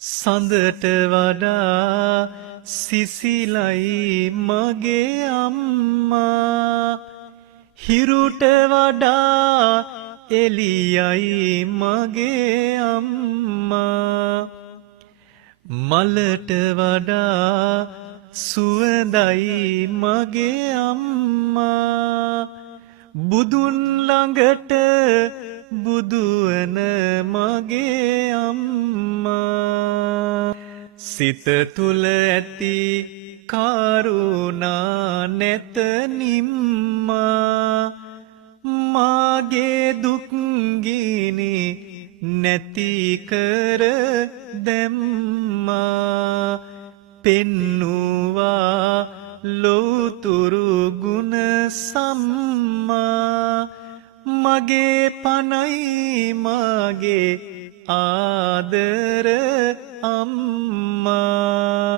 සඳට වඩා සිසිලයි මගේ අම්මා හිරුට වඩා එළියයි මගේ අම්මා මලට වඩා සුවඳයි මගේ අම්මා බුදුන් ළඟට බුදුවන මගේ අම්මා සිත තුල ඇති කරුණා නැත නිම්මා මාගේ දුක් ගිනි නැති කර දැම්මා පෙන්නුවා ලෝතුරු ගුණ සම්මා මගේ පනයි මගේ ආදර අම්මා